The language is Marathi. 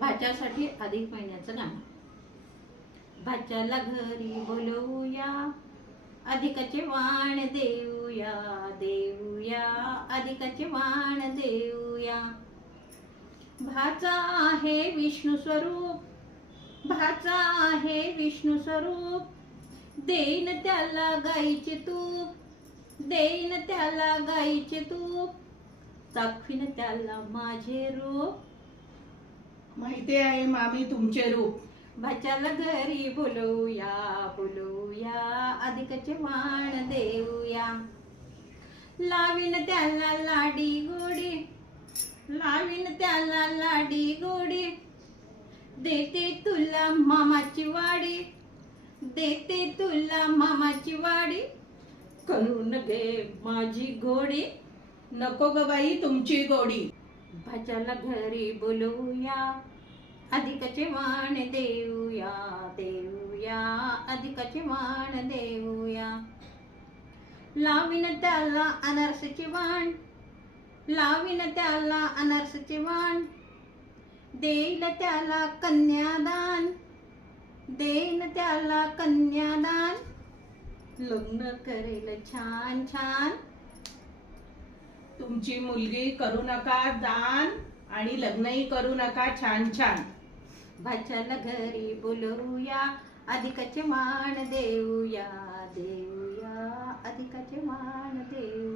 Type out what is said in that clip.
भाच्यासाठी अधिक महिन्याचं गाणं. भाच्याला घरी बोलवूया, अधिकाचे वाण देऊया, देऊया अधिकाचे वाण देऊया. भाचा आहे विष्णू स्वरूप, भाचा आहे विष्णू स्वरूप, देईन त्याला गाईचे तूप, देईन त्याला गाईचे तूप, दाखवीन त्याला माझे रूप. माहिती आहे मामी तुमचे रूप. भाच्याला घरी बोलवूया, बोलवूया अधिकाचे वाण देऊया. लावीन त्याला लाडी गोडी, लावीन त्याला लाडी गोडी, देते तुला मामाची वाडी, देते तुला मामाची वाडी, करून घे माझी घोडी. नको ग बाई तुमची गोडी. भाच्याला घरी बोलवूया, अधिकाचे वाण देऊया, देऊया अधिकाचे वाण देऊया. लावीन त्याला अनारसाचे वाण, लावीन त्याला अनारसाचे वाण, देईल त्याला कन्यादान, देईन त्याला कन्यादान, लग्न करेल छान छान. तुमची मुलगी करू नका दान आणि लग्नही करू नका छान छान. भाच्याला घरी बोलवूया, अधिकाचे वाण देऊया, देऊया अधिकाचे वाण देऊया.